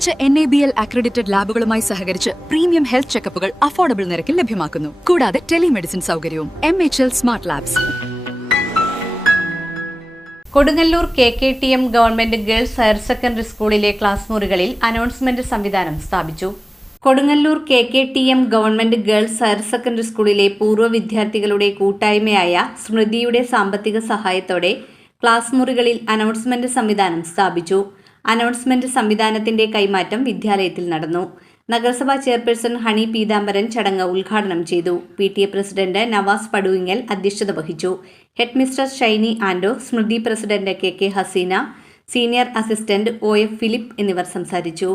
മികച്ച NABL accredited ലാബുകളുമായി സഹകരിച്ച് premium health ചെക്കപ്പുകൾ affordable നിരക്കിൽ ലഭ്യമാക്കുന്നു. കൂടാതെ ടെലിമെഡിസിൻ സൗകര്യവും. MHL smart labs. Kodungallur KKTM government girls higher secondary സ്കൂളിലെ ക്ലാസ് മുറികളിൽ അനൗൺസ്മെന്റ് സംവിധാനം സ്ഥാപിച്ചു. Kodungallur KKTM government girls higher secondary സ്കൂളിലെ പൂർവ്വ വിദ്യാർത്ഥികളുടെ കൂട്ടായ്മയായ സ്മൃതിയുടെ സാമ്പത്തിക സഹായത്തോടെ ക്ലാസ് മുറികളിൽ അനൗൺസ്മെന്റ് സംവിധാനം സ്ഥാപിച്ചു. അനൗൺസ്മെന്റ് സംവിധാനത്തിന്റെ കൈമാറ്റം വിദ്യാലയത്തിൽ നടന്നു. നഗരസഭാ ചെയർപേഴ്സൺ ഹണി പീതാംബരൻ ചടങ്ങ് ഉദ്ഘാടനം ചെയ്തു. PTA പ്രസിഡന്റ് നവാസ് പടുവിങ്ങൽ അധ്യക്ഷത വഹിച്ചു. Head mistress Shiny Ando, Smriti president KK Haseena, senior assistant OF Philip എന്നിവർ സംസാരിച്ചു.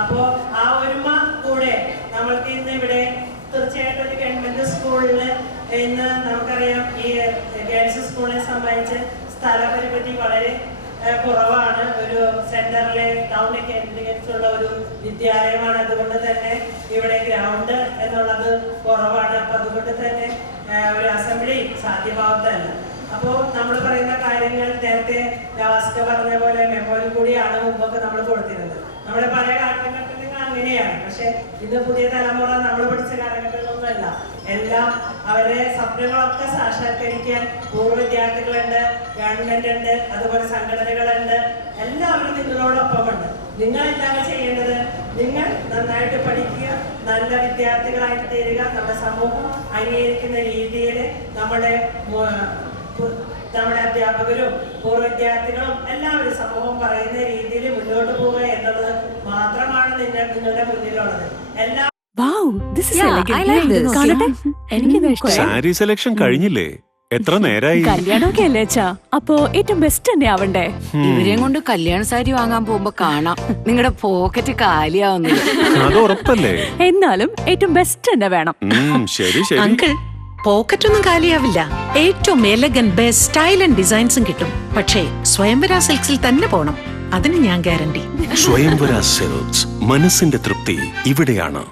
അപ്പോൾ ആ ഒരുമ കൂടെ നമ്മൾക്ക് ഇന്ന് ഇവിടെ തീർച്ചയായിട്ടും ഒരു ഗവൺമെന്റ് സ്കൂളിൽ ഇന്ന് നമുക്കറിയാം ഈ ഗേൾസ് സ്കൂളിനെ സംബന്ധിച്ച് സ്ഥലപരിമിതി വളരെ കുറവാണ്. ഒരു സെന്ററിലെ ടൗണിൽ കേന്ദ്രീകരിച്ചുള്ള ഒരു വിദ്യാലയമാണ്. അതുകൊണ്ട് തന്നെ ഇവിടെ ഗ്രൗണ്ട് എന്നുള്ളത് കുറവാണ്. അപ്പൊ അതുകൊണ്ട് തന്നെ ഒരു അസംബ്ലി സാധ്യമാവുന്നതല്ല. അപ്പോൾ നമ്മൾ പറയുന്ന കാര്യങ്ങൾ നേരത്തെ നവാസ്ക പറഞ്ഞ പോലെ മെമ്മോയിൽ കൂടിയാണ് മുമ്പൊക്കെ നമ്മൾ കൊടുത്തിരുന്നത്. നമ്മുടെ പഴയ കാലഘട്ടത്തിൽ അങ്ങനെയാണ്. പക്ഷെ ഇന്ന് പുതിയ തലമുറ നമ്മൾ പഠിച്ച കാലഘട്ടങ്ങളൊന്നുമല്ല. എല്ലാം അവരെ സ്വപ്നങ്ങളൊക്കെ സാക്ഷാത്കരിക്കാൻ പൂർവ്വ വിദ്യാർത്ഥികളുണ്ട്, ഗവൺമെന്റ് ഉണ്ട്, അതുപോലെ സംഘടനകളുണ്ട്. എല്ലാവരും നിങ്ങളോടൊപ്പമുണ്ട്. നിങ്ങൾ എന്താണ് ചെയ്യേണ്ടത്? നിങ്ങൾ നന്നായിട്ട് പഠിക്കുക, നല്ല വിദ്യാർത്ഥികളായിട്ട് തീരുക, നമ്മുടെ സമൂഹം അംഗീകരിക്കുന്ന രീതിയിൽ നമ്മുടെ അധ്യാപകരും പൂർവ്വ വിദ്യാർത്ഥികളും എല്ലാവരും സമൂഹം പറയുന്ന രീതിയിൽ മുന്നോട്ട് പോവുക എന്നത് മാത്രമാണ് നിങ്ങളുടെ മുന്നിലുള്ളത്. സാരി സെലക്ഷൻ കഴിഞ്ഞില്ലേ? എത്ര നേരായി? കല്യാണമൊക്കെ അല്ലേ അച്ഛാ? അപ്പോ ഏറ്റവും ബെസ്റ്റ് തന്നെ ആവണ്ടേ? ഇവരെയും കൊണ്ട് കല്യാണ സാരി വാങ്ങാൻ പോകുമ്പോ കാണാം നിങ്ങളുടെ പോക്കറ്റ് കാലിയാവുന്നത്. അത് ഉറപ്പല്ലേ? എന്നാലും ഏറ്റവും ബെസ്റ്റ് തന്നെ വേണം. ശരി ശരി അങ്കിൾ, പോക്കറ്റ് ഒന്നും കാലിയാവില്ല. ഏറ്റവും എലഗൻ ബെസ്റ്റ് സ്റ്റൈൽ ആൻഡ് ഡിസൈൻസും കിട്ടും. പക്ഷേ സ്വയംവര സിൽക്സിൽ തന്നെ പോണം. അതിന് ഞാൻ ഗ്യാരണ്ടി. സ്വയംവര സിൽക്സ്, മനസ്സിന്റെ തൃപ്തി ഇവിടെയാണ്.